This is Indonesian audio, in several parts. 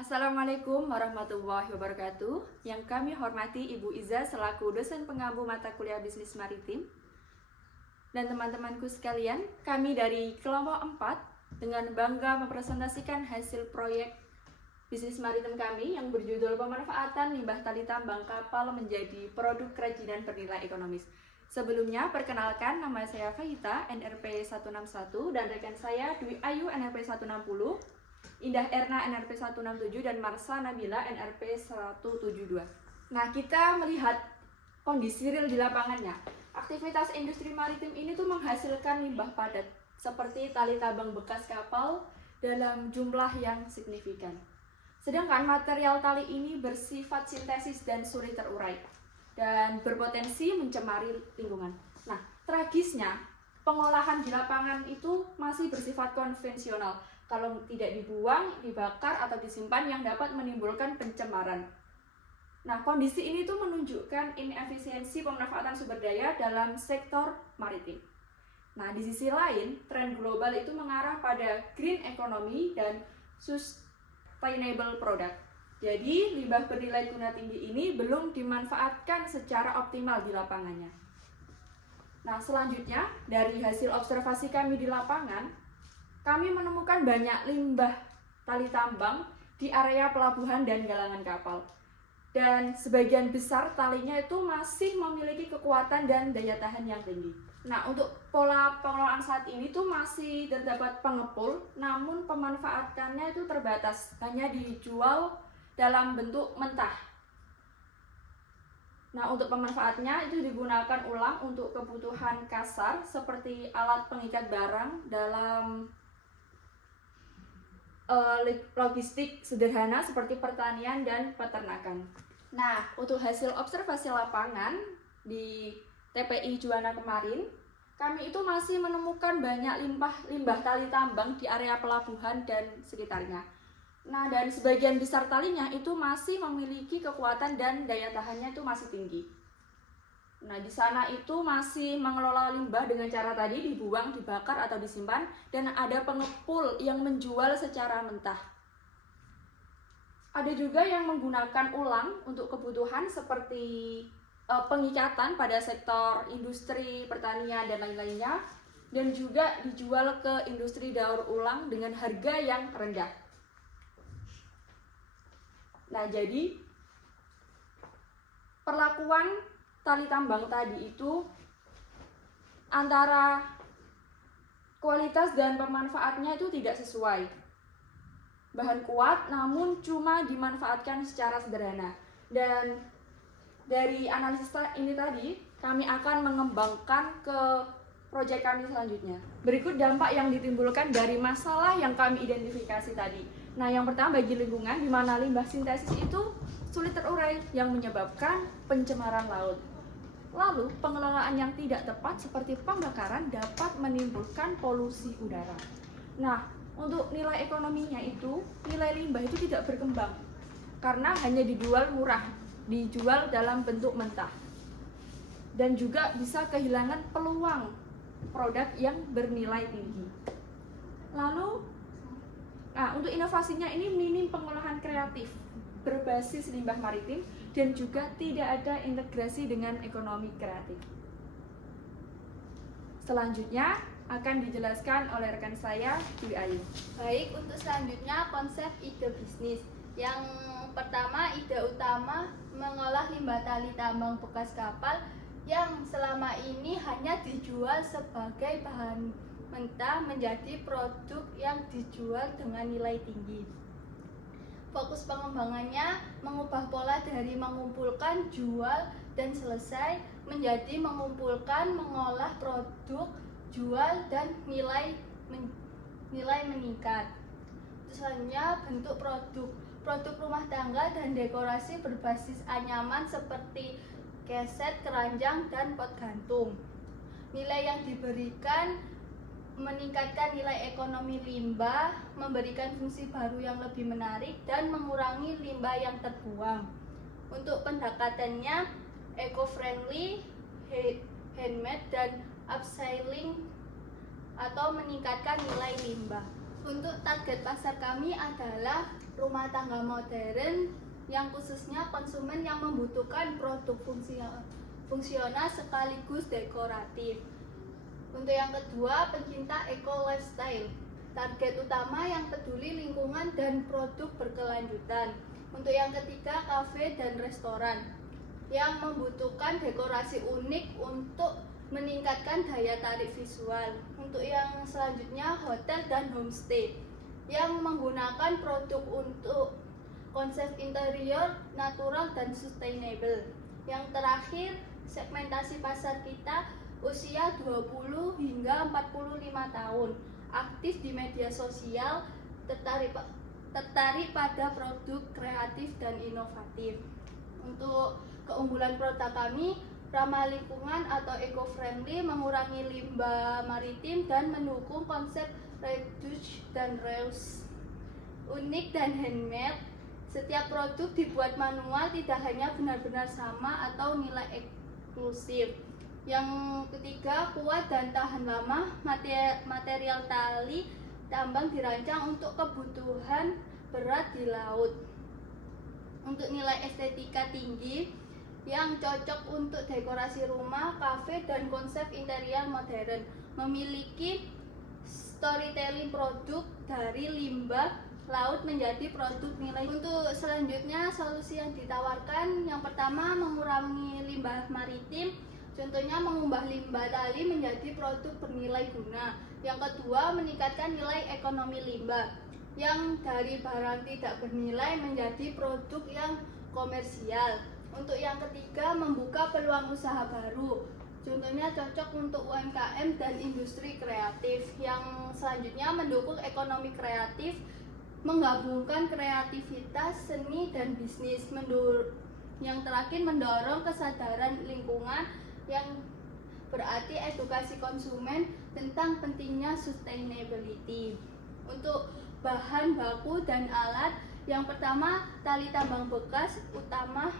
Assalamualaikum warahmatullahi wabarakatuh. Yang kami hormati Ibu Iza selaku dosen pengampu mata kuliah bisnis maritim. Dan teman-temanku sekalian, kami dari kelompok 4 dengan bangga mempresentasikan hasil proyek bisnis maritim kami yang berjudul pemanfaatan limbah tali tambang kapal menjadi produk kerajinan bernilai ekonomis. Sebelumnya, perkenalkan, nama saya Fahita, NRP 161, dan rekan saya Dwi Ayu, NRP 160, Indah Erna, NRP 167, dan Marsha Nabila, NRP 172. Nah, kita melihat kondisi real di lapangannya. Aktivitas industri maritim ini tuh menghasilkan limbah padat, seperti tali tambang bekas kapal dalam jumlah yang signifikan. Sedangkan material tali ini bersifat sintesis dan sulit terurai, dan berpotensi mencemari lingkungan. Nah, tragisnya, pengolahan di lapangan itu masih bersifat konvensional. Kalau tidak dibuang, dibakar, atau disimpan yang dapat menimbulkan pencemaran. Nah, kondisi ini tuh menunjukkan inefisiensi pemanfaatan sumber daya dalam sektor maritim. Nah, di sisi lain, tren global itu mengarah pada green economy dan sustainable product. Jadi, limbah bernilai guna tinggi ini belum dimanfaatkan secara optimal di lapangannya. Nah, selanjutnya, dari hasil observasi kami di lapangan, kami menemukan banyak limbah tali tambang di area pelabuhan dan galangan kapal. Dan sebagian besar talinya itu masih memiliki kekuatan dan daya tahan yang tinggi. Nah, untuk pola pengelolaan saat ini tuh masih terdapat pengepul, namun pemanfaatannya itu terbatas, hanya dijual dalam bentuk mentah. Nah, untuk pemanfaatnya itu digunakan ulang untuk kebutuhan kasar seperti alat pengikat barang dalam logistik sederhana seperti pertanian dan peternakan. Nah, untuk hasil observasi lapangan di TPI Juwana kemarin, kami itu masih menemukan banyak limbah tali tambang di area pelabuhan dan sekitarnya. Nah, dan sebagian besar talinya itu masih memiliki kekuatan dan daya tahannya itu masih tinggi. Nah, di sana itu masih mengelola limbah dengan cara tadi dibuang, dibakar, atau disimpan, dan ada pengepul yang menjual secara mentah. Ada juga yang menggunakan ulang untuk kebutuhan seperti pengikatan pada sektor industri, pertanian, dan lain-lainnya, dan juga dijual ke industri daur ulang dengan harga yang rendah. Nah, jadi perlakuan tali tambang tadi itu antara kualitas dan pemanfaatnya itu tidak sesuai. Bahan kuat namun cuma dimanfaatkan secara sederhana. Dan dari analisis ini tadi, kami akan mengembangkan ke proyek kami selanjutnya. Berikut dampak yang ditimbulkan dari masalah yang kami identifikasi tadi. Nah, yang pertama bagi lingkungan, di mana limbah sintesis itu sulit terurai yang menyebabkan pencemaran laut. Lalu, pengelolaan yang tidak tepat seperti pembakaran dapat menimbulkan polusi udara. Nah, untuk nilai ekonominya itu, nilai limbah itu tidak berkembang karena hanya dijual murah, dijual dalam bentuk mentah. Dan juga bisa kehilangan peluang produk yang bernilai tinggi. Lalu, untuk inovasinya ini minim pengolahan kreatif berbasis limbah maritim dan juga tidak ada integrasi dengan ekonomi kreatif. Selanjutnya akan dijelaskan oleh rekan saya, Dwi Ayu. Baik, untuk selanjutnya konsep ide bisnis. Yang pertama, ide utama mengolah limbah tali tambang bekas kapal yang selama ini hanya dijual sebagai bahan mentah menjadi produk yang dijual dengan nilai tinggi. Fokus pengembangannya mengubah pola dari mengumpulkan, jual, dan selesai menjadi mengumpulkan, mengolah produk, jual, dan nilai meningkat. Selanjutnya bentuk produk rumah tangga dan dekorasi berbasis anyaman seperti keset, keranjang, dan pot gantung. Nilai yang diberikan meningkatkan nilai ekonomi limbah, memberikan fungsi baru yang lebih menarik, dan mengurangi limbah yang terbuang. Untuk pendekatannya eco-friendly, handmade, dan upcycling atau meningkatkan nilai limbah. Untuk target pasar kami adalah rumah tangga modern yang khususnya konsumen yang membutuhkan produk fungsional sekaligus dekoratif. Untuk yang kedua, pencinta eco lifestyle. Target utama yang peduli lingkungan dan produk berkelanjutan. Untuk yang ketiga, kafe dan restoran yang membutuhkan dekorasi unik untuk meningkatkan daya tarik visual. Untuk yang selanjutnya, hotel dan homestay yang menggunakan produk untuk konsep interior natural dan sustainable. Yang terakhir, segmentasi pasar kita usia 20 hingga 45 tahun, aktif di media sosial, tertarik pada produk kreatif dan inovatif. Untuk keunggulan produk kami, ramah lingkungan atau eco-friendly, mengurangi limbah maritim, dan mendukung konsep reduce dan reuse. Unik dan handmade, setiap produk dibuat manual, tidak hanya benar-benar sama atau nilai eksklusif. Yang ketiga, kuat dan tahan lama, material tali tambang dirancang untuk kebutuhan berat di laut. Untuk nilai estetika tinggi yang cocok untuk dekorasi rumah, kafe, dan konsep interior modern. Memiliki storytelling produk dari limbah laut menjadi produk nilai. Untuk selanjutnya, solusi yang ditawarkan, yang pertama, mengurangi limbah maritim. Contohnya mengubah limbah tali menjadi produk bernilai guna. Yang kedua, meningkatkan nilai ekonomi limbah yang dari barang tidak bernilai menjadi produk yang komersial. Untuk yang ketiga, membuka peluang usaha baru. Contohnya cocok untuk UMKM dan industri kreatif. Yang selanjutnya, mendukung ekonomi kreatif, menggabungkan kreativitas, seni, dan bisnis. Yang terakhir, mendorong kesadaran lingkungan yang berarti edukasi konsumen tentang pentingnya sustainability. Untuk bahan baku dan alat, yang pertama, tali tambang bekas utama,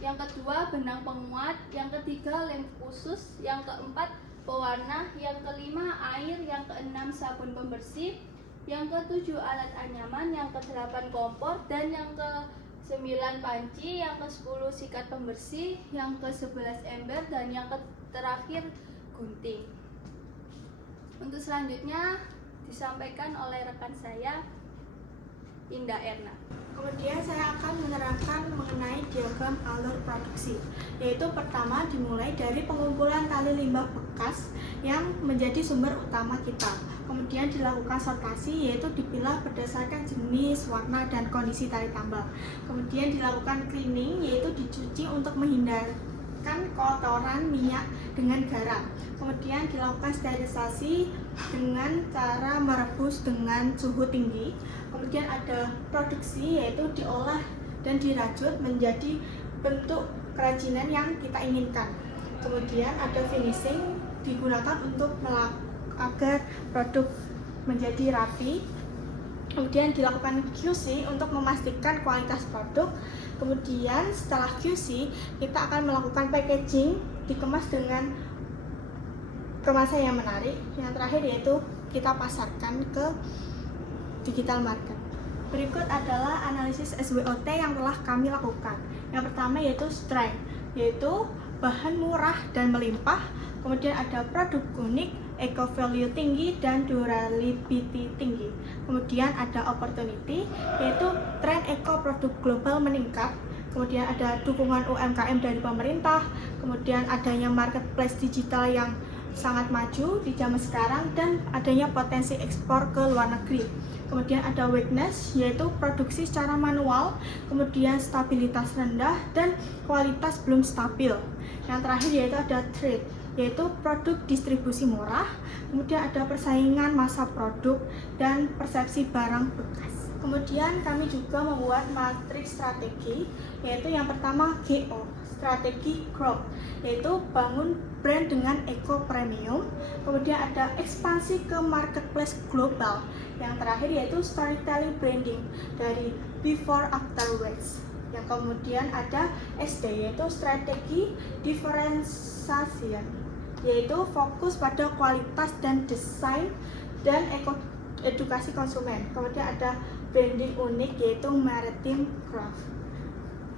yang kedua, benang penguat, yang ketiga, lem khusus, yang keempat, pewarna, yang kelima, air, yang keenam, sabun pembersih, yang ketujuh, alat anyaman, yang kedelapan, kompor, dan yang ke-9, panci, yang ke-10, sikat pembersih, yang ke-11, ember, dan yang terakhir, gunting. Untuk selanjutnya disampaikan oleh rekan saya, Indah Erna. Kemudian saya akan menerangkan mengenai diagram alur produksi, yaitu pertama dimulai dari pengumpulan tali limbah bekas yang menjadi sumber utama kita. Kemudian dilakukan sortasi, yaitu dipilah berdasarkan jenis, warna, dan kondisi tali tambang. Kemudian dilakukan cleaning, yaitu dicuci untuk menghindarkan kotoran minyak dengan garam. Kemudian dilakukan sterilisasi dengan cara merebus dengan suhu tinggi. Kemudian ada produksi, yaitu diolah dan dirajut menjadi bentuk kerajinan yang kita inginkan. Kemudian ada finishing, digunakan untuk agar produk menjadi rapi. Kemudian dilakukan QC untuk memastikan kualitas produk. Kemudian setelah QC, kita akan melakukan packaging, dikemas dengan kemasan yang menarik. Yang terakhir yaitu kita pasarkan ke digital market. Berikut adalah analisis SWOT yang telah kami lakukan. Yang pertama yaitu strength, yaitu bahan murah dan melimpah. Kemudian ada produk unik, eco value tinggi, dan durability tinggi. Kemudian ada opportunity, yaitu tren eco produk global meningkat. Kemudian ada dukungan UMKM dari pemerintah. Kemudian adanya marketplace digital yang sangat maju di zaman sekarang, dan adanya potensi ekspor ke luar negeri. Kemudian ada weakness, yaitu produksi secara manual, kemudian stabilitas rendah, dan kualitas belum stabil. Yang terakhir yaitu ada trade, yaitu produk distribusi murah, kemudian ada persaingan masa produk, dan persepsi barang bekas. Kemudian kami juga membuat matriks strategi, yaitu yang pertama GO, strategi growth, yaitu bangun brand dengan eco premium. Kemudian ada ekspansi ke marketplace global. Yang terakhir yaitu storytelling branding dari before after ways. Yang kemudian ada SD, yaitu strategi differentiation, yaitu fokus pada kualitas dan desain dan edukasi konsumen. Kemudian ada branding unik yaitu Maritime Craft.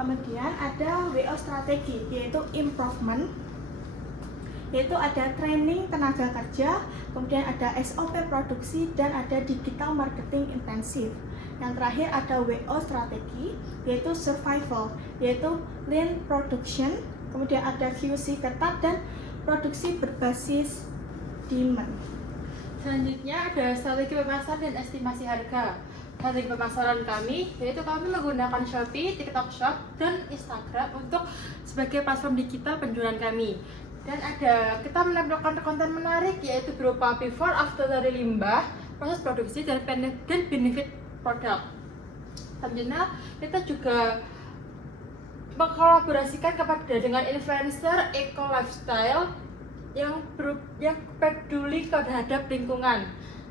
Kemudian ada WO strategi yaitu improvement, yaitu ada training tenaga kerja, kemudian ada SOP produksi, dan ada digital marketing intensif. Yang terakhir ada WO strategi yaitu survival, yaitu lean production, kemudian ada QC ketat dan produksi berbasis demand. Selanjutnya ada strategi pemasaran dan estimasi harga. Strategi pemasaran kami yaitu kami menggunakan Shopee, TikTok Shop, dan Instagram untuk sebagai platform digital penjualan kami. Dan kita menampilkan konten menarik yaitu berupa before after dari limbah, proses produksi, dan benefit produk. Selanjutnya kita juga mengkolaborasikan dengan influencer eco lifestyle yang peduli terhadap lingkungan.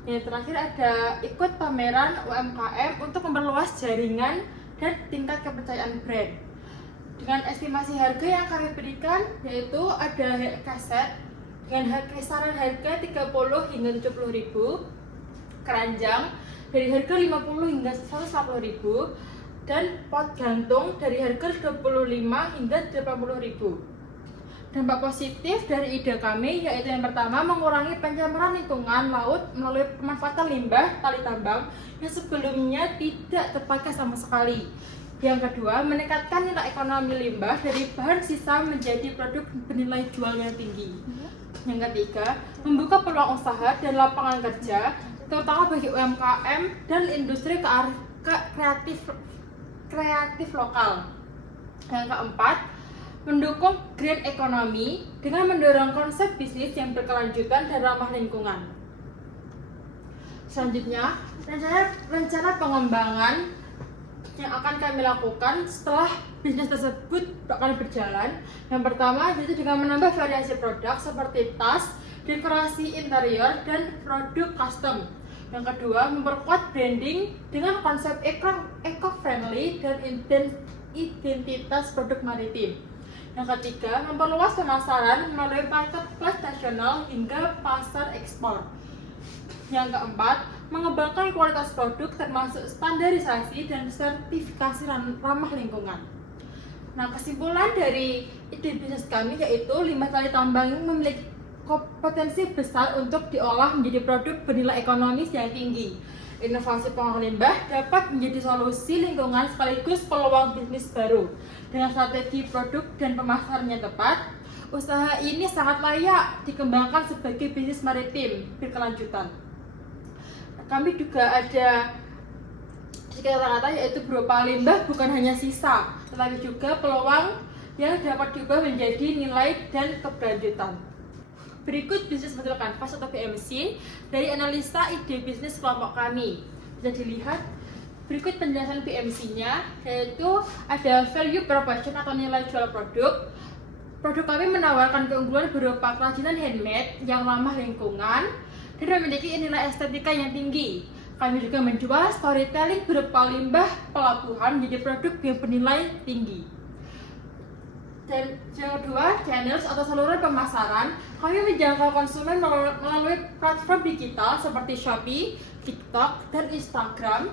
Yang terakhir ada ikut pameran UMKM untuk memperluas jaringan dan tingkat kepercayaan brand. Dengan estimasi harga yang kami berikan yaitu ada kaset dengan kisaran harga 30 hingga 70 ribu, keranjang dari harga 50 hingga 150 ribu, dan pot gantung dari harga 25 hingga 80 ribu. Dampak positif dari ide kami yaitu yang pertama mengurangi pencemaran lingkungan laut melalui pemanfaatan limbah tali tambang yang sebelumnya tidak terpakai sama sekali. Yang kedua, meningkatkan nilai ekonomi limbah dari bahan sisa menjadi produk bernilai jual yang tinggi. Yang ketiga, membuka peluang usaha dan lapangan kerja terutama bagi UMKM dan industri kreatif lokal. Yang keempat, mendukung green economy dengan mendorong konsep bisnis yang berkelanjutan dan ramah lingkungan. Selanjutnya, rencana pengembangan yang akan kami lakukan setelah bisnis tersebut bakal berjalan. Yang pertama yaitu dengan menambah variasi produk seperti tas, dekorasi interior, dan produk custom. Yang kedua, memperkuat branding dengan konsep eco-friendly dan identitas produk maritim. Yang ketiga, memperluas pemasaran melalui marketplace nasional hingga pasar ekspor. Yang keempat, mengembangkan kualitas produk termasuk standarisasi dan sertifikasi ramah lingkungan. Nah, kesimpulan dari ide bisnis kami yaitu limbah tali tambang yang memiliki potensi besar untuk diolah menjadi produk bernilai ekonomis yang tinggi. Inovasi pengolahan limbah dapat menjadi solusi lingkungan sekaligus peluang bisnis baru. Dengan strategi produk dan pemasaran yang tepat, usaha ini sangat layak dikembangkan sebagai bisnis maritim berkelanjutan. Kami juga ada kata-kata yaitu berupa limbah bukan hanya sisa, tetapi juga peluang yang dapat diubah menjadi nilai dan keberlanjutan. Berikut bisnis model kanvas atau BMC dari analisa ide bisnis kelompok kami. Bisa dilihat berikut penjelasan BMC-nya, yaitu ada value proposition atau nilai jual produk. Produk kami menawarkan keunggulan berupa kerajinan handmade yang ramah lingkungan dan memiliki nilai estetika yang tinggi. Kami juga menjual storytelling berupa limbah pelabuhan menjadi produk yang bernilai tinggi. Dan yang kedua, channels atau saluran pemasaran. Kami menjangkau konsumen melalui platform digital seperti Shopee, TikTok, dan Instagram.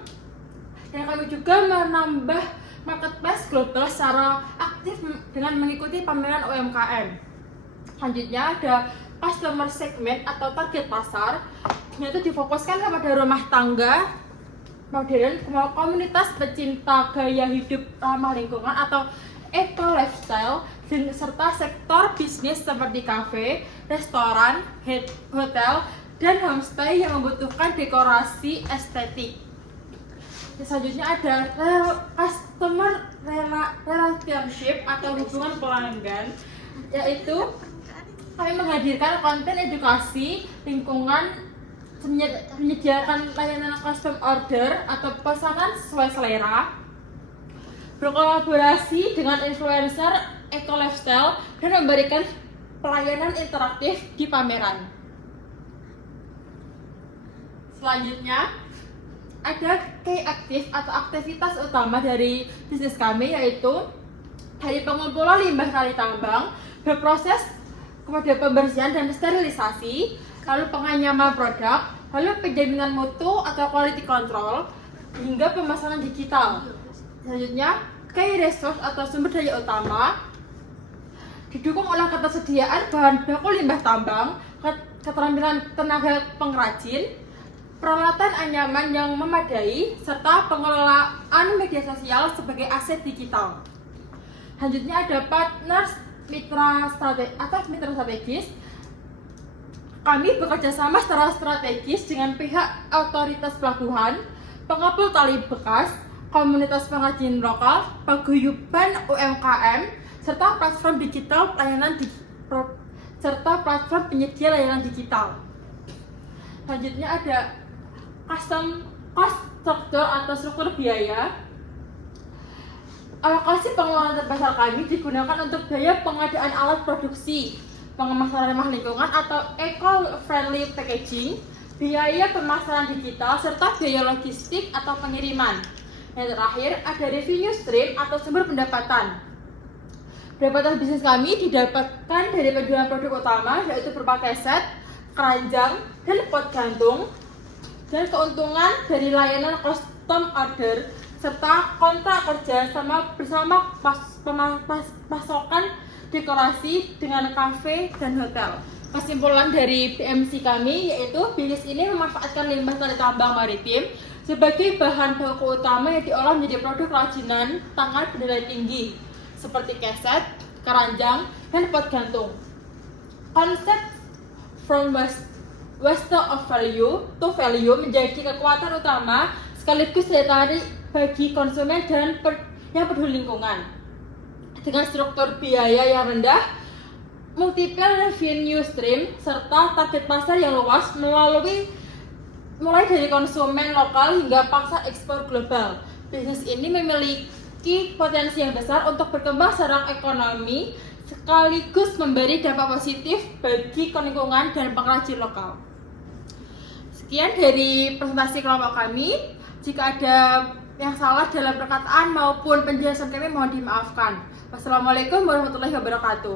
Dan kami juga menambah marketplace global secara aktif dengan mengikuti pameran UMKM. Selanjutnya ada customer segment atau target pasar, yaitu difokuskan kepada rumah tangga modern, komunitas pecinta gaya hidup ramah lingkungan atau eco lifestyle, serta sektor bisnis seperti kafe, restoran, hotel, dan homestay yang membutuhkan dekorasi estetik. Selanjutnya ada customer relationship atau hubungan pelanggan, yaitu kami menghadirkan konten edukasi lingkungan, menyediakan layanan custom order atau pesanan sesuai selera, berkolaborasi dengan influencer eco lifestyle, dan memberikan pelayanan interaktif di pameran. Selanjutnya ada key aktif atau aktivitas utama dari bisnis kami, yaitu dari pengumpulan limbah tali tambang, berproses kemudian pembersihan dan sterilisasi, lalu penganyaman produk, lalu penjaminan mutu atau quality control, hingga pemasaran digital. Selanjutnya, key resource atau sumber daya utama, didukung oleh ketersediaan bahan baku limbah tambang, keterampilan tenaga pengrajin, peralatan anyaman yang memadai, serta pengelolaan media sosial sebagai aset digital. Selanjutnya ada partners mitra strategis. Kami bekerja sama secara strategis dengan pihak otoritas pelabuhan, pengepul tali bekas, komunitas pengrajin lokal, paguyuban UMKM, serta platform digital serta platform penyedia layanan digital. Selanjutnya ada custom cost structure atau struktur biaya. Alokasi pengeluaran terbesar kami digunakan untuk biaya pengadaan alat produksi, pengemasan ramah lingkungan atau eco-friendly packaging, biaya pemasaran digital, serta biaya logistik atau pengiriman. Yang terakhir ada revenue stream atau sumber pendapatan. Pendapatan bisnis kami didapatkan dari penjualan produk utama, yaitu berupa keset, keranjang, dan pot gantung, dan keuntungan dari layanan custom order serta kontrak kerja bersama pasokan dekorasi dengan kafe dan hotel. Kesimpulan dari BMC kami yaitu bisnis ini memanfaatkan limbah tali tambang maritim sebagai bahan baku utama yang diolah menjadi produk kerajinan tangan bernilai tinggi seperti keset, keranjang, dan pot gantung. Konsep from waste of value to value menjadi kekuatan utama sekaligus daya tarik bagi konsumen dan yang peduli lingkungan. Dengan struktur biaya yang rendah, multiple revenue stream, serta target pasar yang luas mulai dari konsumen lokal hingga pasar ekspor global. Bisnis ini memiliki potensi yang besar untuk berkembang secara ekonomi sekaligus memberi dampak positif bagi lingkungan dan pengrajin lokal. Sekian dari presentasi kelompok kami. Jika ada yang salah dalam perkataan maupun penjelasan kami mohon dimaafkan. Wassalamualaikum warahmatullahi wabarakatuh.